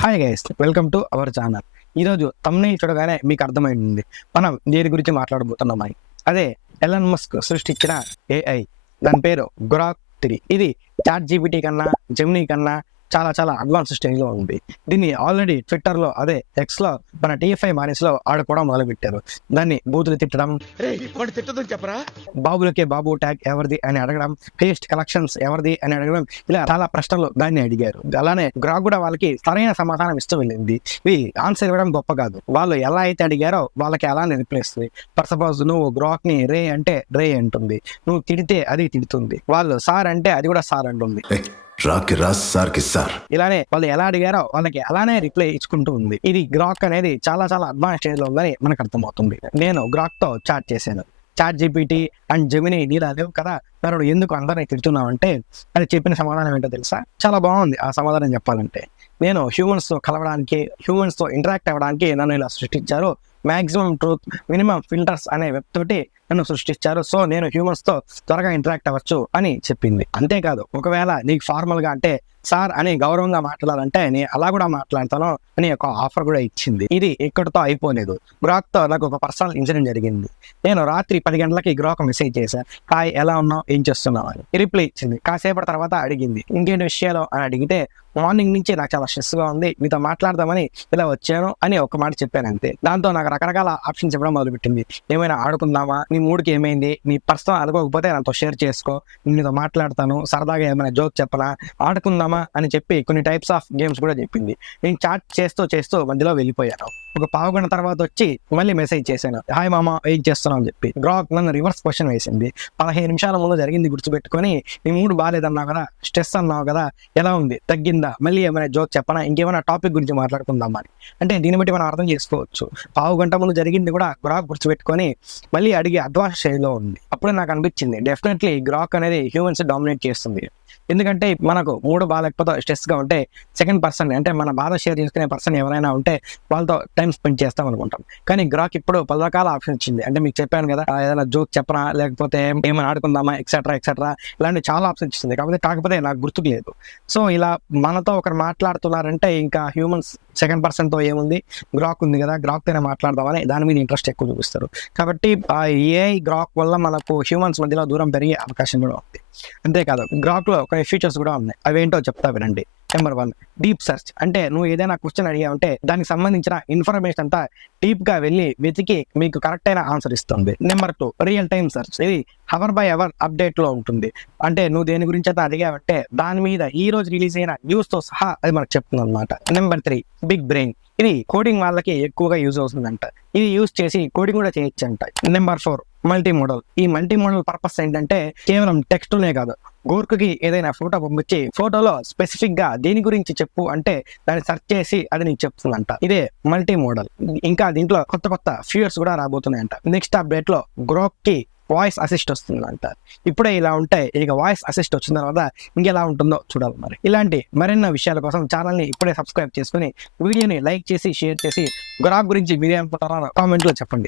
Hi guys, welcome to our channel. ఈరోజు తమ్నెయిల్ చూడగానే మీకు అర్థమైంది మనం దేని గురించి మాట్లాడబోతున్నామని. అదే ఎలన్ మస్క్ సృష్టించిన ఏఐ. దాని పేరు గ్రాక్ 3. ఇది చాట్ జీపీటీ కన్నా, జెమినీ కన్నా చాలా చాలా అడ్వాన్స్ స్టేజ్లో ఉంది. దీన్ని ఆల్రెడీ ట్విట్టర్లో, అదే ఎక్స్లో, మన టీఎఫ్ఐ మానిస్లో ఆడుకోవడం మొదలుపెట్టారు. దాన్ని బూతులు తిట్టడం, చెప్పరా, బాబులకే బాబు ట్యాగ్ ఎవరిది అని అడగడం, హైయెస్ట్ కలెక్షన్స్ ఎవరిది అని అడగడం, ఇలా చాలా ప్రశ్నలు దాన్ని అడిగారు. అలానే గ్రాక్ కూడా వాళ్ళకి సరైన సమాధానం ఇస్తూ వెళ్ళింది. ఇవి ఆన్సర్ ఇవ్వడం గొప్ప కాదు, వాళ్ళు ఎలా అయితే అడిగారో వాళ్ళకి అలానే రిప్లై ఇస్తుంది. ఫర్ సపోజ్ నువ్వు గ్రాక్ ని రే అంటే రే అంటుంది, నువ్వు తిడితే అది తిడుతుంది, వాళ్ళు సార్ అంటే అది కూడా సార్ అంటుంది. ఇలానే వాళ్ళు ఎలా అడిగారో వాళ్ళకి అలానే రిప్లై ఇచ్చుకుంటూ ఉంది. ఇది గ్రాక్ అనేది చాలా చాలా అడ్వాన్స్ స్టేజ్ లో ఉందని మనకు అర్థమవుతుంది. నేను గ్రాక్ తో చాట్ చేశాను. చాట్ జీపీటీ అండ్ జెమినీ నీలా లేవు కదా, మరి ఎందుకు అందరినీ తిడుతున్నావు అంటే అది చెప్పిన సమాధానం ఏంటో తెలుసా? చాలా బాగుంది ఆ సమాధానం చెప్పాలంటే. నేను హ్యూమన్స్ తో కలవడానికి, హ్యూమన్స్ తో ఇంటరాక్ట్ అవ్వడానికి నన్ను ఇలా సృష్టించారు. మాక్సిమం ట్రూత్, మినిమం ఫిల్టర్స్ అనే వెబ్ తోటి నన్ను సృష్టించారు. సో నేను హ్యూమన్స్ తో త్వరగా ఇంటరాక్ట్ అవ్వచ్చు అని చెప్పింది. అంతేకాదు, ఒకవేళ నీకు ఫార్మల్ గా అంటే సార్ అని గౌరవంగా మాట్లాడాలంటే నేను అలా కూడా మాట్లాడతాను అని ఒక ఆఫర్ కూడా ఇచ్చింది. ఇది ఇక్కడితో అయిపోలేదు. గ్రాక్ తో నాకు ఒక పర్సనల్ ఇన్సిడెంట్ జరిగింది. నేను రాత్రి 10 గంటలకి గ్రాక్ మెసేజ్ చేశాను, హాయ్ ఎలా ఉన్నావు, ఏం చేస్తున్నావు అని. రిప్లై ఇచ్చింది. కాసేపటి తర్వాత అడిగింది ఇంకేంటి విషయాలు అని. అడిగితే మార్నింగ్ నుంచి నాకు చాలా స్ట్రెస్ గా ఉంది, మీతో మాట్లాడదామని ఇలా వచ్చాను అని ఒక మాట చెప్పాను అంతే. దాంతో నాకు రకరకాల ఆప్షన్స్ ఇవ్వడం మొదలుపెట్టింది. ఏమైనా ఆడుకుందామా, నీ మూడ్కి ఏమైంది, నీ పర్సనల్ అనుకోకపోతే నాతో షేర్ చేసుకో, నీతో మాట్లాడతాను, సరదాగా ఏమైనా జోక్ చెప్పనా, ఆడుకుందామా అని చెప్పి కొన్ని టైప్స్ ఆఫ్ గేమ్స్ కూడా చెప్పింది. నేను చాట్ చేస్తూ చేస్తూ మధ్యలో వెళ్ళిపోయాను. ఒక పావు గంట తర్వాత వచ్చి మళ్ళీ మెసేజ్ చేశాను, హాయ్ మామ ఏం చేస్తున్నావు అని చెప్పి. గ్రాక్ నన్ను రివర్స్ క్వశ్చన్ వేసింది. 15 నిమిషాల ముందు జరిగింది గుర్తుపెట్టుకొని, నీ మూడు బాగాలేదన్నావు కదా, స్ట్రెస్ అన్నావు కదా, ఎలా ఉంది, తగ్గిందా, మళ్ళీ ఏమైనా జోక్ చెప్పనా, ఇంకేమైనా టాపిక్ గురించి మాట్లాడుకుందామా అని. అంటే దీన్ని బట్టి మనం అర్థం చేసుకోవచ్చు, పావు గంట ముందు జరిగింది కూడా గ్రాక్ గుర్తుపెట్టుకొని మళ్ళీ అడిగే అడ్వాన్స్ స్టేజ్లో ఉంది. అప్పుడే నాకు అనిపించింది డెఫినెట్లీ గ్రాక్ అనేది హ్యూమన్స్ డామినేట్ చేస్తుంది. ఎందుకంటే మనకు మూడు బాగాలేకపోతే స్ట్రెస్గా ఉంటే సెకండ్ పర్సన్, అంటే మన బాధ షేర్ చేసుకునే పర్సన్ ఎవరైనా ఉంటే వాళ్ళతో టైం స్పెండ్ చేస్తాం అనుకుంటాం. కానీ గ్రాక్ ఇప్పుడు 10 రకాల ఆప్షన్ ఇచ్చింది. అంటే మీకు చెప్పాను కదా, ఏదైనా జోక్ చెప్పరా, లేకపోతే ఏమైనా ఆడుకుందామా, ఎక్సెట్రా ఎక్సెట్రా, ఇలాంటి చాలా ఆప్షన్స్ ఇచ్చింది. కాకపోతే నాకు గుర్తుకు లేదు. సో ఇలా మనతో ఒకరు మాట్లాడుతున్నారంటే ఇంకా హ్యూమన్స్ సెకండ్ పర్సన్తో ఏముంది, గ్రాక్ ఉంది కదా, గ్రాక్తోనే మాట్లాడదామని దాని మీద ఇంట్రెస్ట్ ఎక్కువ చూపిస్తారు. కాబట్టి ఆ ఏఐ గ్రాక్ వల్ల మనకు హ్యూమన్స్ మధ్యలో దూరం పెరిగే అవకాశం కూడా ఉంది. అంతేకాదు, గ్రాక్లో కొన్ని ఫీచర్స్ కూడా ఉన్నాయి. అవేంటో చెప్తా వినండి. Number 1, deep search. అంటే నువ్వు ఏదైనా క్వశ్చన్ అడిగావంటే దానికి సంబంధించిన ఇన్ఫర్మేషన్ అంతా డీప్ గా వెళ్ళి వెతికి మీకు కరెక్ట్ అయిన ఆన్సర్ ఇస్తుంది. Number 2, real time search. ఇది హవర్ బై అవర్ అప్డేట్ లో ఉంటుంది. అంటే నువ్వు దేని గురించి అయితే అడిగావంటే దాని మీద ఈ రోజు రిలీజ్ అయిన న్యూస్ తో సహా అది మనకు చెప్తుంది అనమాట. Number 3, big brain. ఇది కోడింగ్ వాళ్ళకి ఎక్కువగా యూజ్ అవుతుందంట. ఇది యూజ్ చేసి కోడింగ్ కూడా చేయొచ్చు అంట. Number 4, multi modal. ఈ మల్టీ మోడల్ పర్పస్ ఏంటంటే కేవలం టెక్స్ట్నే కాదు, గోర్కుకి ఏదైనా ఫోటో పంపించి ఫోటోలో స్పెసిఫిక్ గా దేని గురించి చెప్పు అంటే దాన్ని సెర్చ్ చేసి అది నీకు చెప్తుందంట. ఇదే మల్టీ మోడల్. ఇంకా దీంట్లో కొత్త కొత్త ఫీచర్స్ కూడా రాబోతున్నాయంట. నెక్స్ట్ అప్డేట్ లో గ్రాక్ కి వాయిస్ అసిస్ట్ వస్తుందంట. ఇప్పుడే ఇలా ఉంటే ఇక వాయిస్ అసిస్ట్ వచ్చిన తర్వాత ఇంకెలా ఉంటుందో చూడాలి. మరి ఇలాంటి మరిన్న విషయాల కోసం ఛానల్ని ఇప్పుడే సబ్స్క్రైబ్ చేసుకుని వీడియోని లైక్ చేసి షేర్ చేసి గ్రాక్ గురించి మీరేమనుకుంటారో కామెంట్లో చెప్పండి.